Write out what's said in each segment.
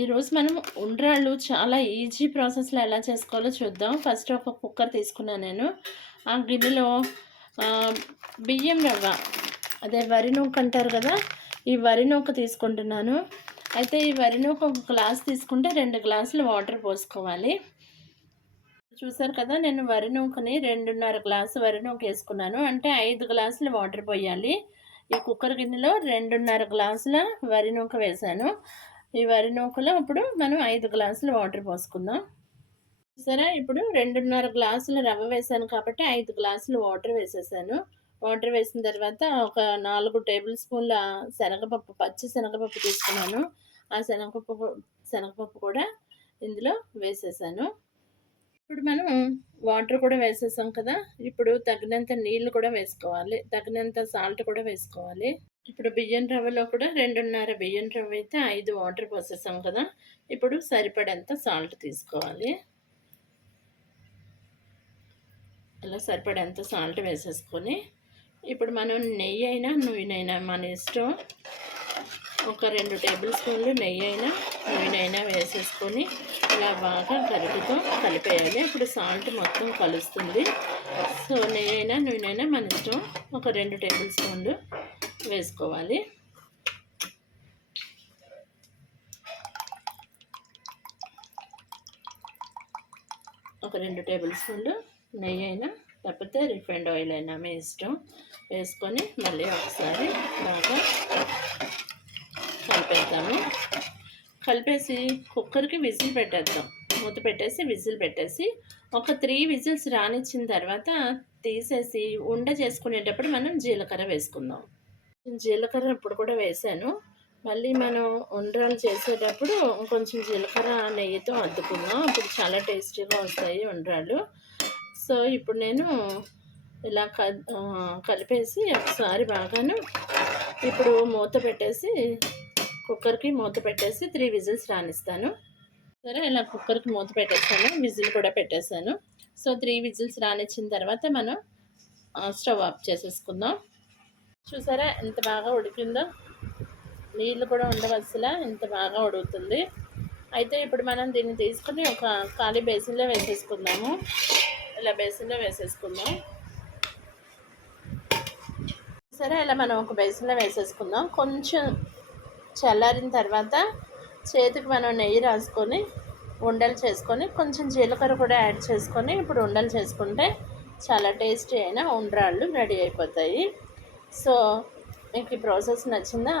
ఈరోజు మనం ఉండ్రాళ్ళు చాలా ఈజీ ప్రాసెస్లో ఎలా చేసుకోవాలో చూద్దాం. ఫస్ట్ ఒక కుక్కర్ తీసుకున్నాను నేను. ఆ గిన్నెలో బియ్యం రవ్వ. అదే వరి నూక అంటారు కదా ఈ వరి నూక తీసుకుంటున్నాను. అయితే ఈ వరి నూక ఒక గ్లాస్ తీసుకుంటే రెండు గ్లాసులు వాటర్ పోసుకోవాలి. చూసారు కదా నేను వరి నూకని రెండున్నర గ్లాసు వరి నూక వేసుకున్నాను. అంటే ఐదు గ్లాసులు వాటర్ పోయాలి. ఈ కుక్కర్ గిన్నెలో రెండున్నర గ్లాసుల వరి నూక వేసాను ఈ వరి నూకలో ఇప్పుడు మనం ఐదు గ్లాసులు వాటర్ పోసుకుందాం. సరే ఇప్పుడు రెండున్నర గ్లాసులు రవ్వ వేసాను కాబట్టి ఐదు గ్లాసులు వాటర్ వేసేసాను. వాటర్ వేసిన తర్వాత ఒక నాలుగు టేబుల్ స్పూన్ల శనగపప్పు పచ్చి శనగపప్పు తీసుకున్నాను. ఆ శనగపప్పు శనగపప్పు కూడా ఇందులో వేసేసాను. ఇప్పుడు మనం వాటర్ కూడా వేసేసాం కదా ఇప్పుడు తగినంత నీళ్ళు కూడా వేసుకోవాలి తగినంత సాల్ట్ కూడా వేసుకోవాలి. ఇప్పుడు బియ్యం రవ్వలో కూడా రెండున్నర బియ్యం రవ్వ అయితే ఐదు వాటర్ పోసేసాం కదా ఇప్పుడు సరిపడంత సాల్ట్ తీసుకోవాలి. అలా సరిపడంత సాల్ట్ వేసేసుకొని ఇప్పుడు మనం నెయ్యి అయినా నూనె అయినా మన ఇష్టం ఒక రెండు టేబుల్ స్పూన్లు నెయ్యి అయినా నూనె వేసేసుకొని ఇలా బాగా కలుపుతో కలిపేయాలి. అప్పుడు సాల్ట్ మొత్తం కలుస్తుంది. సో నెయ్యి అయినా నూనె మన ఇష్టం. ఒక రెండు టేబుల్ స్పూన్లు వేసుకోవాలి. ఒక రెండు టేబుల్ స్పూన్లు నెయ్యి అయినా లేకపోతే రిఫైండ్ ఆయిల్ అయినా మీ ఇష్టం. వేసుకొని మళ్ళీ ఒకసారి బాగా కలిపేసి కుక్కర్కి విజిల్ పెట్టేద్దాం. మూత పెట్టేసి విజిల్ పెట్టేసి ఒక త్రీ విజిల్స్ రానిచ్చిన తర్వాత తీసేసి ఉండ చేసుకునేటప్పుడు మనం జీలకర్ర వేసుకుందాం. జీలకర్ర ఇప్పుడు కూడా వేసాను. మళ్ళీ మనం ఉండ్రాలు చేసేటప్పుడు కొంచెం జీలకర్ర నెయ్యితో అద్దుకుందాం. అప్పుడు చాలా టేస్టీగా వస్తాయి ఉండ్రాలు సో ఇప్పుడు నేను ఇలా క కలిపేసి ఒకసారి బాగాను ఇప్పుడు మూత పెట్టేసి కుక్కర్కి మూత పెట్టేసి త్రీ విజిల్స్ రానిస్తాను. సరే ఇలా కుక్కర్కి మూత పెట్టేస్తాను. విజిల్ కూడా పెట్టేశాను. సో త్రీ విజిల్స్ రానిచ్చిన తర్వాత మనం స్టవ్ ఆఫ్ చేసేసుకుందాం. చూసారా ఎంత బాగా ఉడికిందో? నీళ్ళు కూడా ఉండవలసిలా ఎంత బాగా ఉడుకుతుంది. అయితే ఇప్పుడు మనం దీన్ని తీసుకుని ఒక ఖాళీ బేసిన్లో వేసేసుకుందాము. ఇలా బేసిన్లో వేసేసుకుందాం. సరే ఇలా మనం ఒక బేసిన్లో వేసేసుకుందాం. కొంచెం చల్లారిన తర్వాత చేతికి మనం నెయ్యి రాసుకొని ఉండలు చేసుకొని కొంచెం జీలకర్ర కూడా యాడ్ చేసుకొని ఇప్పుడు ఉండలు చేసుకుంటే చాలా టేస్టీ అయిన ఉండ్రాళ్ళు రెడీ అయిపోతాయి. సో మీకు ఈ ప్రాసెస్ నచ్చిందా?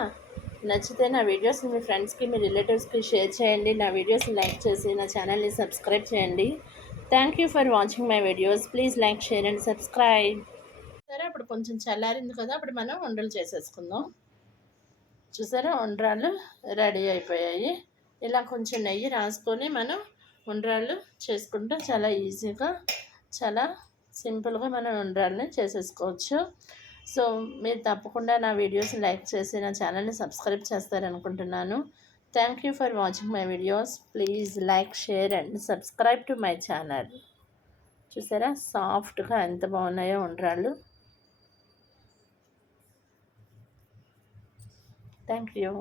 నచ్చితే నా వీడియోస్ మీ ఫ్రెండ్స్కి మీ రిలేటివ్స్కి షేర్ చేయండి. నా వీడియోస్ లైక్ చేసి నా ఛానల్ని సబ్స్క్రైబ్ చేయండి. Thank you for watching my videos. Please like share and subscribe. సరే అప్పుడు కొంచెం చల్లారింది కదా అప్పుడు మనం ఉండలు చేసేసుకుందాం. చూసారా? ఉండ్రాళ్ళు రెడీ అయిపోయాయి. ఇలా కొంచెం నెయ్యి రాసుకొని మనం ఉండ్రాళ్ళు చేసుకుంటే చాలా ఈజీగా చాలా సింపుల్గా మనం ఉండ్రాళ్ళని చేసేసుకోవచ్చు. సో మీరు తప్పకుండా నా వీడియోస్ లైక్ చేసి నా ఛానల్ని subscribe చేస్తారనుకుంటున్నాను. Thank you for watching my videos. Please like share and subscribe to my channel. చూసారా? సాఫ్ట్గా ఎంత బాగున్నాయో ఉండ్రాళ్ళు. Thank you